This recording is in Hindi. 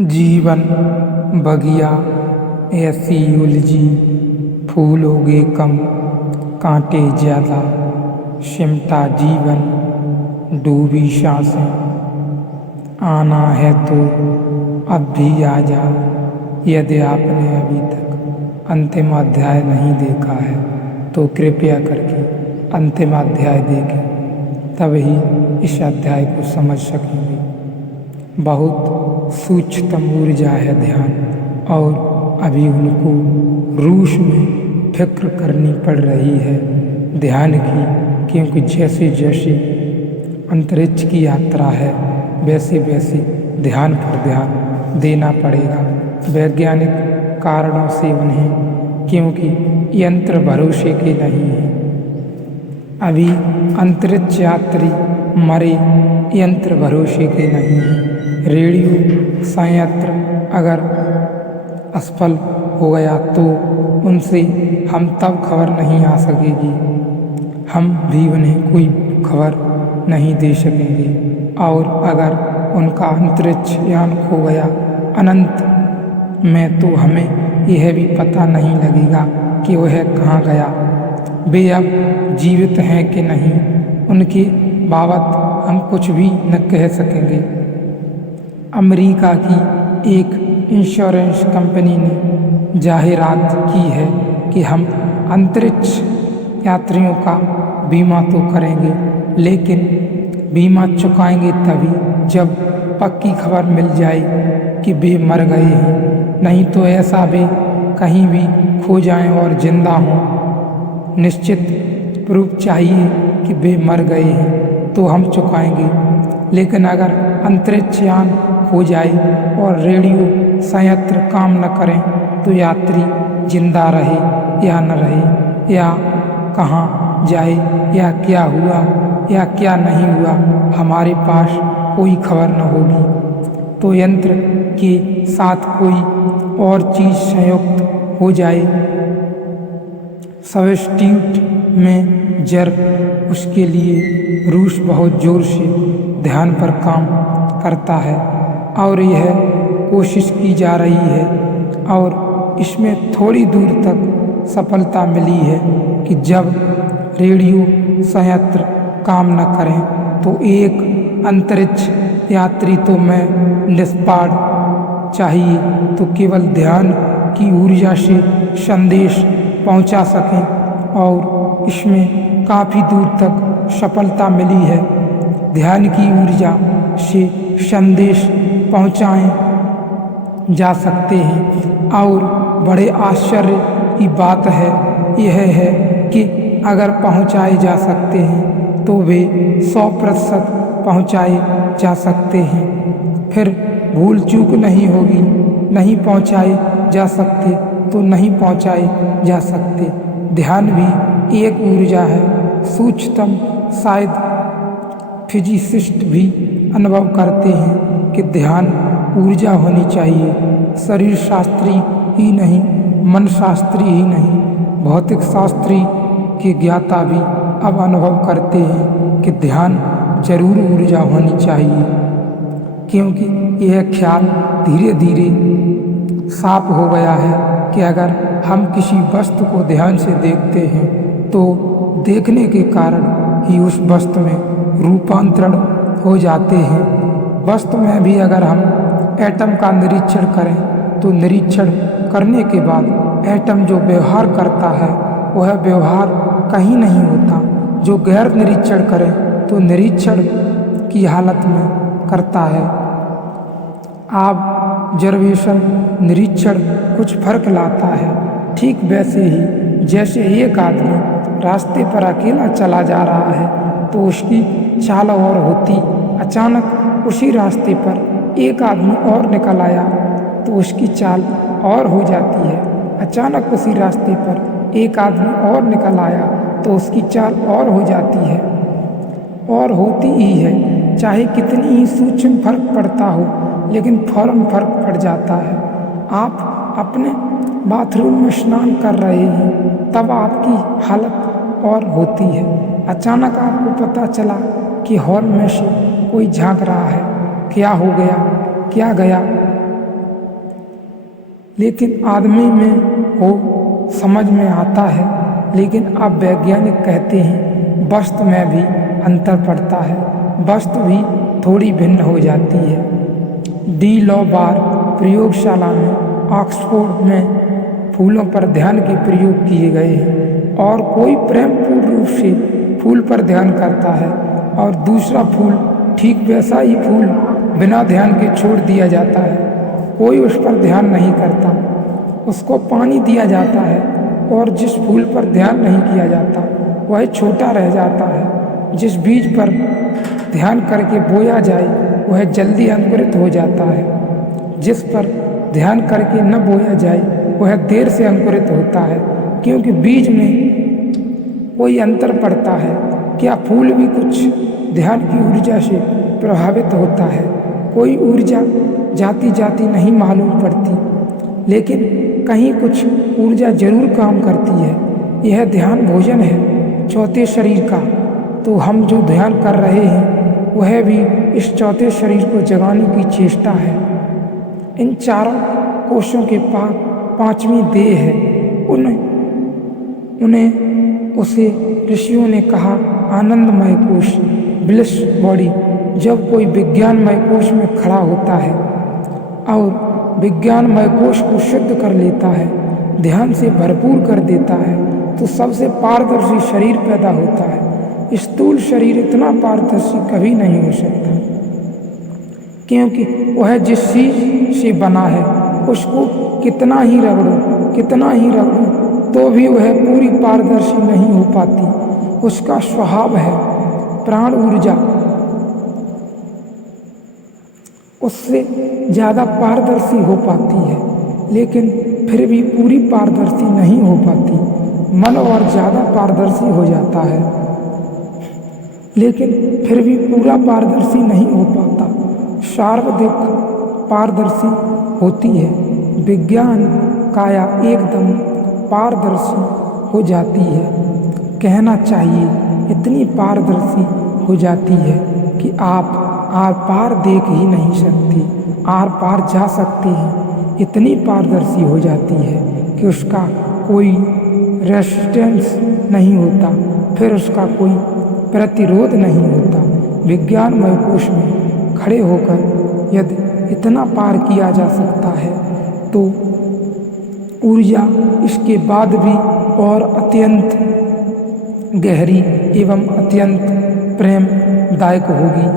जीवन बगिया ऐसी उलझी, फूल उगे कम, कांटे ज़्यादा, सिमटा जीवन डूबी सांसें। आना है तो अब भी आ जा, यदि आपने अभी तक अंतिम अध्याय नहीं देखा है तो कृपया करके अंतिम अध्याय देखें, तभी इस अध्याय को समझ सकेंगे। बहुत सूक्ष्म ऊर्जा है ध्यान, और अभी उनको रूस में फिक्र करनी पड़ रही है ध्यान की, क्योंकि जैसे जैसे अंतरिक्ष की यात्रा है वैसे वैसे ध्यान पर ध्यान देना पड़ेगा वैज्ञानिक कारणों से उन्हें, क्योंकि यंत्र भरोसे के नहीं हैं। अभी अंतरिक्ष यात्री मरे यंत्र भरोसे के नहीं हैं। रेडियो संयंत्र अगर असफल हो गया तो उनसे हम तब खबर नहीं आ सकेगी, हम भी उन्हें कोई खबर नहीं दे सकेंगे। और अगर उनका अंतरिक्ष यान खो गया अनंत में तो हमें यह भी पता नहीं लगेगा कि वह कहाँ गया, वे अब जीवित हैं कि नहीं, उनके बाबत हम कुछ भी न कह सकेंगे। अमेरिका की एक इंश्योरेंस कंपनी ने जाहिरात की है कि हम अंतरिक्ष यात्रियों का बीमा तो करेंगे, लेकिन बीमा चुकाएंगे तभी जब पक्की खबर मिल जाए कि वे मर गए हैं, नहीं तो ऐसा वे कहीं भी खो जाएं और जिंदा हों। निश्चित प्रूफ चाहिए कि वे मर गए हैं तो हम चुकाएंगे, लेकिन अगर अंतरिक्ष यान खो जाए और रेडियो संयंत्र काम न करें तो यात्री जिंदा रहे या न रहे, या कहाँ जाए, या क्या हुआ या क्या नहीं हुआ, हमारे पास कोई खबर न होगी। तो यंत्र के साथ कोई और चीज़ संयुक्त हो जाए, सब्स्टिट्यूट में जर, उसके लिए रूस बहुत जोर से ध्यान पर काम करता है और यह कोशिश की जा रही है, और इसमें थोड़ी दूर तक सफलता मिली है कि जब रेडियो संयंत्र काम न करें तो एक अंतरिक्ष यात्री तो मैं निष्पाद चाहिए तो केवल ध्यान की ऊर्जा से संदेश पहुंचा सकें, और इसमें काफ़ी दूर तक सफलता मिली है। ध्यान की ऊर्जा से संदेश पहुंचाए जा सकते हैं, और बड़े आश्चर्य की बात है यह है कि अगर पहुंचाए जा सकते हैं तो वे 100% पहुंचाए जा सकते हैं। फिर भूल चूक नहीं होगी, नहीं पहुंचाए जा सकते तो नहीं पहुंचाए जा सकते। ध्यान भी एक ऊर्जा है, सूक्ष्मतम शायद फिजिसिस्ट भी अनुभव करते हैं कि ध्यान ऊर्जा होनी चाहिए। शरीर शास्त्री ही नहीं, मन शास्त्री ही नहीं, भौतिक शास्त्री के ज्ञाता भी अब अनुभव करते हैं कि ध्यान जरूर ऊर्जा होनी चाहिए, क्योंकि यह ख्याल धीरे धीरे साफ हो गया है कि अगर हम किसी वस्तु को ध्यान से देखते हैं तो देखने के कारण ही उस वस्तु में रूपांतरण हो जाते हैं। वस्तु में भी अगर हम एटम का निरीक्षण करें तो निरीक्षण करने के बाद एटम जो व्यवहार करता है वह व्यवहार कहीं नहीं होता। जो गैर निरीक्षण करें तो निरीक्षण की हालत में करता है। ऑब्जर्वेशन निरीक्षण कुछ फर्क लाता है। ठीक वैसे ही जैसे एक आदमी रास्ते पर अकेला चला जा रहा है तो उसकी चाल और होती, अचानक उसी रास्ते पर एक आदमी और निकल आया तो उसकी चाल और हो जाती है। अचानक उसी रास्ते पर एक आदमी और निकल आया तो उसकी चाल और हो जाती है, और होती ही है। चाहे कितनी ही सूक्ष्म फर्क पड़ता हो, लेकिन फौरन फर्क पड़ जाता है। आप अपने बाथरूम में स्नान कर रहे हैं, तब आपकी हालत और होती है। अचानक आपको पता चला कि हॉल में से कोई झांक रहा है, क्या हो गया, क्या गया, लेकिन आदमी में वो समझ में आता है। लेकिन अब वैज्ञानिक कहते हैं वस्तु में भी अंतर पड़ता है, वस्तु भी थोड़ी भिन्न हो जाती है। डी लॉबार प्रयोगशाला में ऑक्सफोर्ड में फूलों पर ध्यान के प्रयोग किए गए हैं और कोई प्रेमपूर्ण रूप से फूल पर ध्यान करता है और दूसरा फूल ठीक वैसा ही फूल बिना ध्यान के छोड़ दिया जाता है। कोई उस पर ध्यान नहीं करता, उसको पानी दिया जाता है और जिस फूल पर ध्यान नहीं किया जाता वह छोटा रह जाता है। जिस बीज पर ध्यान करके बोया जाए वह जल्दी अंकुरित हो जाता है, जिस पर ध्यान करके न बोया जाए वह देर से अंकुरित होता है, क्योंकि बीज में कोई अंतर पड़ता है। क्या फूल भी कुछ ध्यान की ऊर्जा से प्रभावित होता है? कोई ऊर्जा जाती जाती नहीं मालूम पड़ती, लेकिन कहीं कुछ ऊर्जा जरूर काम करती है। यह ध्यान भोजन है चौथे शरीर का। तो हम जो ध्यान कर रहे हैं वह भी इस चौथे शरीर को जगाने की चेष्टा है। इन चारों कोशों के पास पांचवी देह है। उसे ऋषियों ने कहा आनंदमय कोश, ब्लिस बॉडी। जब कोई विज्ञानमय कोश में खड़ा होता है और विज्ञानमय कोश को शुद्ध कर लेता है, ध्यान से भरपूर कर देता है, तो सबसे पारदर्शी शरीर पैदा होता है। स्थूल शरीर इतना पारदर्शी कभी नहीं हो सकता, क्योंकि वह जिस चीज से बना है उसको कितना ही रगड़ो तो भी वह पूरी पारदर्शी नहीं हो पाती। उसका स्वभाव है प्राण ऊर्जा उससे ज़्यादा पारदर्शी हो पाती है, लेकिन फिर भी पूरी पारदर्शी नहीं हो पाती। मन और ज़्यादा पारदर्शी हो जाता है, लेकिन फिर भी पूरा पारदर्शी नहीं हो पाता। सार्वधिक पारदर्शी होती है। विज्ञान काया एकदम पारदर्शी हो जाती है। कहना चाहिए इतनी पारदर्शी हो जाती है कि आप आर पार देख ही नहीं सकती, आर पार जा सकते हैं। इतनी पारदर्शी हो जाती है कि उसका कोई रेजिस्टेंस नहीं होता, फिर उसका कोई प्रतिरोध नहीं होता। विज्ञानमय कोश में खड़े होकर यदि इतना पार किया जा सकता है तो ऊर्जा इसके बाद भी और अत्यंत गहरी एवं अत्यंत प्रेमदायक होगी।